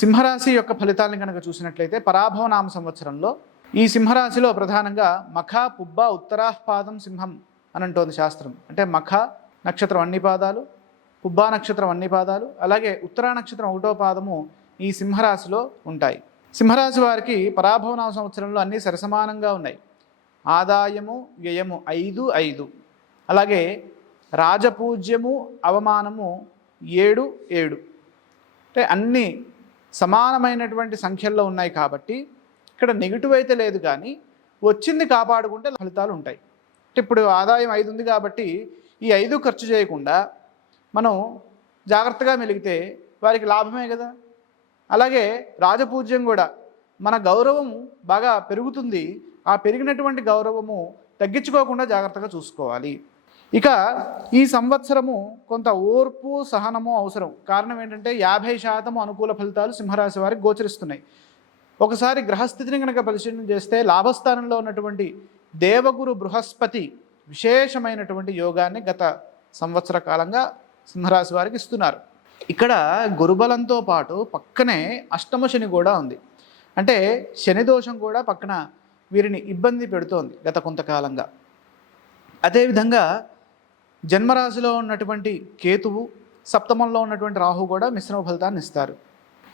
సింహరాశి యొక్క ఫలితాలను కనుక చూసినట్లయితే పరాభవ నామ సంవత్సరంలో ఈ సింహరాశిలో ప్రధానంగా మఖ పుబ్బ ఉత్తరాపాదం సింహం అని అంటోంది శాస్త్రం. అంటే మఖ నక్షత్రం అన్ని పాదాలు, పుబ్బా నక్షత్రం అన్ని పాదాలు, అలాగే ఉత్తరా నక్షత్రం ఒకటో పాదము ఈ సింహరాశిలో ఉంటాయి. సింహరాశి వారికి పరాభవ నామ సంవత్సరంలో అన్నీ సరసమానంగా ఉన్నాయి. ఆదాయము వ్యయము 5-5, అలాగే రాజపూజ్యము అవమానము 7-7, అంటే అన్నీ సమానమైనటువంటి సంఖ్యల్లో ఉన్నాయి. కాబట్టి ఇక్కడ నెగిటివ్ అయితే లేదు, కానీ వచ్చింది కాపాడుకుంటే ఫలితాలు ఉంటాయి. అంటే ఇప్పుడు ఆదాయం 5 ఉంది కాబట్టి ఈ 5 ఖర్చు చేయకుండా మనం జాగ్రత్తగా మెలిగితే వారికి లాభమే కదా. అలాగే రాజపూజ్యం కూడా, మన గౌరవం బాగా పెరుగుతుంది. ఆ పెరిగినటువంటి గౌరవము తగ్గించుకోకుండా జాగ్రత్తగా చూసుకోవాలి. ఇక ఈ సంవత్సరము కొంత ఓర్పు సహనము అవసరం. కారణం ఏంటంటే 50% అనుకూల ఫలితాలు సింహరాశి వారికి గోచరిస్తున్నాయి. ఒకసారి గ్రహస్థితిని కనుక పరిశీలన చేస్తే లాభస్థానంలో ఉన్నటువంటి దేవగురు బృహస్పతి విశేషమైనటువంటి యోగాన్ని గత సంవత్సర కాలంగా సింహరాశి వారికి ఇస్తున్నారు. ఇక్కడ గురుబలంతో పాటు పక్కనే అష్టమ శని కూడా ఉంది. అంటే శని దోషం కూడా పక్కన వీరిని ఇబ్బంది పెడుతోంది గత కొంతకాలంగా. అదేవిధంగా జన్మరాశిలో ఉన్నటువంటి కేతువు, సప్తమంలో ఉన్నటువంటి రాహు కూడా మిశ్రమ ఫలితాన్ని ఇస్తారు.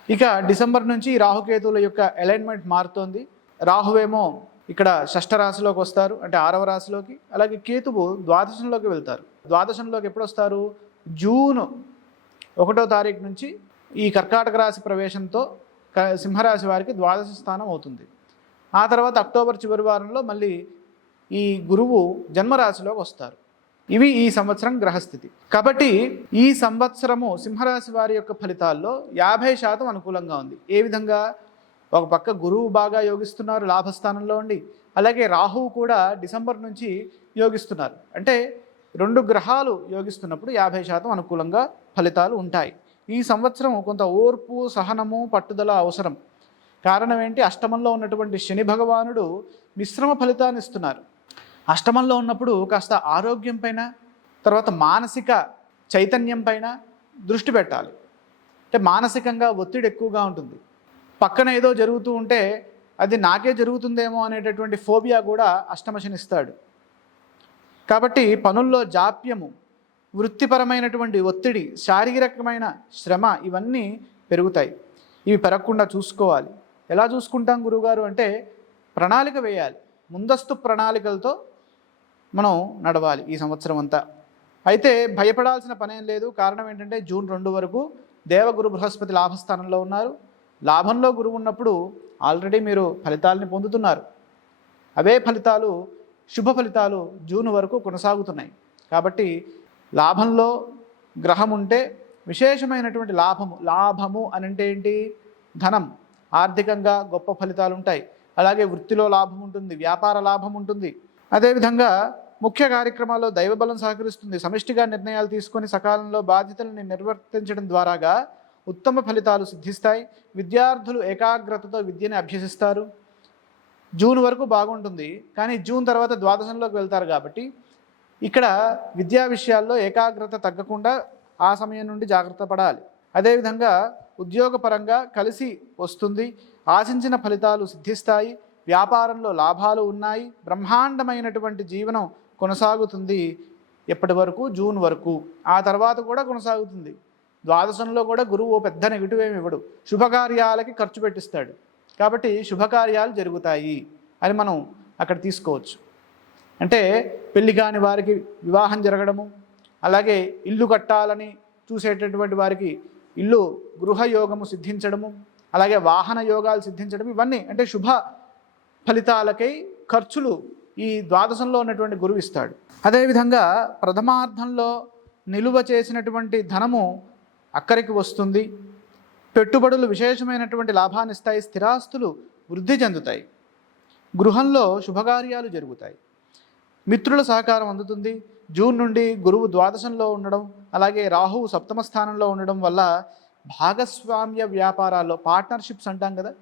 ఇక డిసెంబర్ నుంచి రాహుకేతువుల యొక్క అలైన్మెంట్ మారుతోంది. రాహువేమో ఇక్కడ షష్ఠ రాశిలోకి వస్తారు, అంటే 6వ రాశిలోకి. అలాగే కేతువు ద్వాదశంలోకి వెళ్తారు. ద్వాదశంలోకి ఎప్పుడు వస్తారు? జూన్ 1వ తారీఖు నుంచి ఈ కర్కాటక రాశి ప్రవేశంతో సింహరాశి వారికి ద్వాదశ స్థానం అవుతుంది. ఆ తర్వాత అక్టోబర్ చివరి వారంలో మళ్ళీ ఈ గురువు జన్మరాశిలోకి వస్తారు. ఇవి ఈ సంవత్సరం గ్రహస్థితి. కాబట్టి ఈ సంవత్సరము సింహరాశి వారి యొక్క ఫలితాల్లో 50% అనుకూలంగా ఉంది. ఏ విధంగా? ఒక పక్క గురువు బాగా యోగిస్తున్నారు లాభస్థానంలో ఉండి, అలాగే రాహువు కూడా డిసెంబర్ నుంచి యోగిస్తున్నారు. అంటే 2 గ్రహాలు యోగిస్తున్నప్పుడు 50% అనుకూలంగా ఫలితాలు ఉంటాయి. ఈ సంవత్సరం కొంత ఓర్పు సహనము పట్టుదల అవసరం. కారణం ఏంటి? అష్టమంలో ఉన్నటువంటి శని భగవానుడు మిశ్రమ ఫలితాన్ని ఇస్తున్నారు. అష్టమంలో ఉన్నప్పుడు కాస్త ఆరోగ్యం పైన, తర్వాత మానసిక చైతన్యం పైన దృష్టి పెట్టాలి. అంటే మానసికంగా ఒత్తిడి ఎక్కువగా ఉంటుంది. పక్కన ఏదో జరుగుతూ ఉంటే అది నాకే జరుగుతుందేమో అనేటటువంటి ఫోబియా కూడా అష్టమ శని ఇస్తాడు. కాబట్టి పనుల్లో జాప్యము, వృత్తిపరమైనటువంటి ఒత్తిడి, శారీరకమైన శ్రమ ఇవన్నీ పెరుగుతాయి. ఇవి పెరగకుండా చూసుకోవాలి. ఎలా చూసుకుంటాం గురువుగారు అంటే ప్రణాళిక వేయాలి. ముందస్తు ప్రణాళికలతో మనం నడవాలి ఈ సంవత్సరం అంతా. అయితే భయపడాల్సిన పనేం లేదు. కారణం ఏంటంటే జూన్ 2 వరకు దేవగురు బృహస్పతి లాభస్థానంలో ఉన్నారు. లాభంలో గురువు ఉన్నప్పుడు ఆల్రెడీ మీరు ఫలితాలని పొందుతున్నారు. అవే ఫలితాలు, శుభ ఫలితాలు జూన్ వరకు కొనసాగుతున్నాయి. కాబట్టి లాభంలో గ్రహం ఉంటే విశేషమైనటువంటి లాభము అని అంటే ఏంటి? ధనం, ఆర్థికంగా గొప్ప ఫలితాలు ఉంటాయి. అలాగే వృత్తిలో లాభం ఉంటుంది, వ్యాపార లాభం ఉంటుంది. అదేవిధంగా ముఖ్య కార్యక్రమాల్లో దైవబలం సహకరిస్తుంది. సమిష్టిగా నిర్ణయాలు తీసుకొని సకాలంలో బాధ్యతలను నిర్వర్తించడం ద్వారాగా ఉత్తమ ఫలితాలు సిద్ధిస్తాయి. విద్యార్థులు ఏకాగ్రతతో విద్యని అభ్యసిస్తారు. జూన్ వరకు బాగుంటుంది, కానీ జూన్ తర్వాత ద్వాదశంలోకి వెళ్తారు. కాబట్టి ఇక్కడ విద్యా విషయాల్లో ఏకాగ్రత తగ్గకుండా ఆ సమయం నుండి జాగ్రత్త పడాలి. అదేవిధంగా ఉద్యోగపరంగా కలిసి వస్తుంది. ఆశించిన ఫలితాలు సిద్ధిస్తాయి. వ్యాపారంలో లాభాలు ఉన్నాయి. బ్రహ్మాండమైనటువంటి జీవనం కొనసాగుతుంది. ఎప్పటి వరకు? జూన్ వరకు. ఆ తర్వాత కూడా కొనసాగుతుంది. ద్వాదశంలో కూడా గురువు పెద్ద నెగిటివ్ ఏమి ఇవ్వడు. శుభకార్యాలకి ఖర్చు పెట్టిస్తాడు. కాబట్టి శుభకార్యాలు జరుగుతాయి అని మనం అక్కడ తీసుకోవచ్చు. అంటే పెళ్లి కాని వారికి వివాహం జరగడము, అలాగే ఇల్లు కట్టాలని చూసేటటువంటి వారికి ఇల్లు గృహయోగము సిద్ధించడము, అలాగే వాహన యోగాలు సిద్ధించడం, ఇవన్నీ అంటే శుభ ఫలితాలకై ఖర్చులు ఈ ద్వాదశంలో ఉన్నటువంటి గురువు ఇస్తాడు. అదేవిధంగా ప్రథమార్థంలో నిలువ చేసినటువంటి ధనము అక్కడికి వస్తుంది. పెట్టుబడులు విశేషమైనటువంటి లాభాన్ని ఇస్తాయి. స్థిరాస్తులు వృద్ధి చెందుతాయి. గృహంలో శుభకార్యాలు జరుగుతాయి. మిత్రుల సహకారం అందుతుంది. జూన్ నుండి గురువు ద్వాదశంలో ఉండడం, అలాగే రాహువు సప్తమ స్థానంలో ఉండడం వల్ల భాగస్వామ్య వ్యాపారాల్లో, పార్ట్నర్షిప్స్ అంటాం కదా,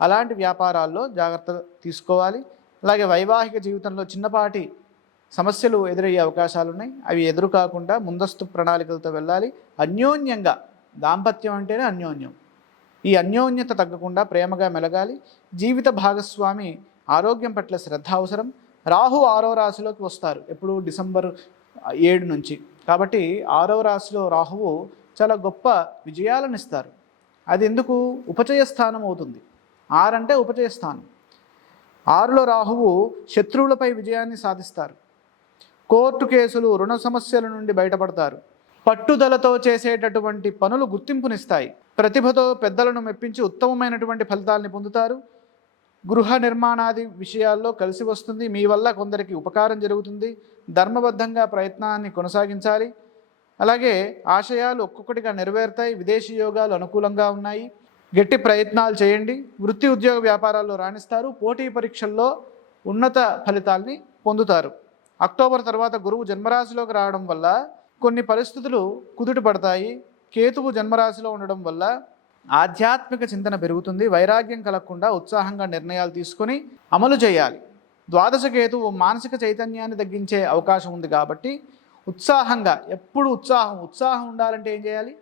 అలాంటి వ్యాపారాల్లో జాగ్రత్త తీసుకోవాలి. అలాగే వైవాహిక జీవితంలో చిన్నపాటి సమస్యలు ఎదురయ్యే అవకాశాలు ఉన్నాయి. అవి ఎదురు కాకుండా ముందస్తు ప్రణాళికలతో వెళ్ళాలి. అన్యోన్యంగా, దాంపత్యం అంటేనే అన్యోన్యం. ఈ అన్యోన్యత తగ్గకుండా ప్రేమగా మెలగాలి. జీవిత భాగస్వామి ఆరోగ్యం పట్ల శ్రద్ధ అవసరం. రాహు 6వ రాశిలోకి వస్తారు ఎప్పుడు డిసెంబర్ 7 నుంచి. కాబట్టి 6వ రాశిలో రాహువు చాలా గొప్ప విజయాలను ఇస్తారు. అది ఎందుకు? ఉపచయ స్థానం అవుతుంది. 6 అంటే ఉపచయ స్థానం. 6లో రాహువు శత్రువులపై విజయాన్ని సాధిస్తారు. కోర్టు కేసులు, రుణ సమస్యల నుండి బయటపడతారు. పట్టుదలతో చేసేటటువంటి పనులు గుర్తింపునిస్తాయి. ప్రతిభతో పెద్దలను మెప్పించి ఉత్తమమైనటువంటి ఫలితాలని పొందుతారు. గృహ నిర్మాణాది విషయాల్లో కలిసి వస్తుంది. మీ వల్ల కొందరికి ఉపకారం జరుగుతుంది. ధర్మబద్ధంగా ప్రయత్నాన్ని కొనసాగించాలి. అలాగే ఆశయాలు ఒక్కొక్కటిగా నెరవేరుతాయి. విదేశీ యోగాలు అనుకూలంగా ఉన్నాయి. గట్టి ప్రయత్నాలు చేయండి. వృత్తి ఉద్యోగ వ్యాపారాల్లో రాణిస్తారు. పోటీ పరీక్షల్లో ఉన్నత ఫలితాల్ని పొందుతారు. అక్టోబర్ తర్వాత గురువు జన్మరాశిలోకి రావడం వల్ల కొన్ని పరిస్థితులు కుదుట పడతాయి. కేతువు జన్మరాశిలో ఉండడం వల్ల ఆధ్యాత్మిక చింతన పెరుగుతుంది. వైరాగ్యం కలగకుండా ఉత్సాహంగా నిర్ణయాలు తీసుకొని అమలు చేయాలి. ద్వాదశ కేతువు మానసిక చైతన్యాన్ని తగ్గించే అవకాశం ఉంది కాబట్టి ఉత్సాహంగా ఎప్పుడు ఉత్సాహం ఉండాలంటే ఏం చేయాలి?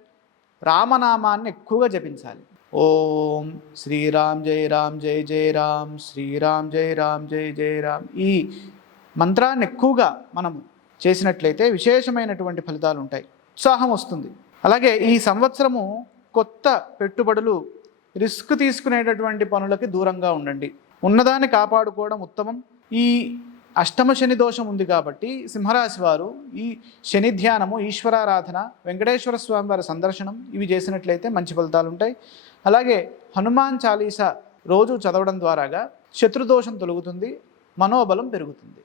రామనామాన్ని ఎక్కువగా జపించాలి. ఓం శ్రీరామ్ జై రామ్ జై జై రామ్, శ్రీరామ్ జై రామ్ జై జై రామ్. ఈ మంత్రాన్ని ఎక్కువగా మనం చేసినట్లయితే విశేషమైనటువంటి ఫలితాలు ఉంటాయి. ఉత్సాహం వస్తుంది. అలాగే ఈ సంవత్సరము కొత్త పెట్టుబడులు, రిస్క్ తీసుకునేటటువంటి పనులకి దూరంగా ఉండండి. ఉన్నదాన్ని కాపాడుకోవడం ఉత్తమం. ఈ అష్టమ శని దోషం ఉంది కాబట్టి సింహరాశి వారు ఈ శని ధ్యానము, ఈశ్వరారాధన, వెంకటేశ్వర స్వామి వారి సందర్శనం ఇవి చేసినట్లయితే మంచి ఫలితాలు ఉంటాయి. అలాగే హనుమాన్ చాలీసా రోజు చదవడం ద్వారాగా శత్రుదోషం తొలగుతుంది, మనోబలం పెరుగుతుంది.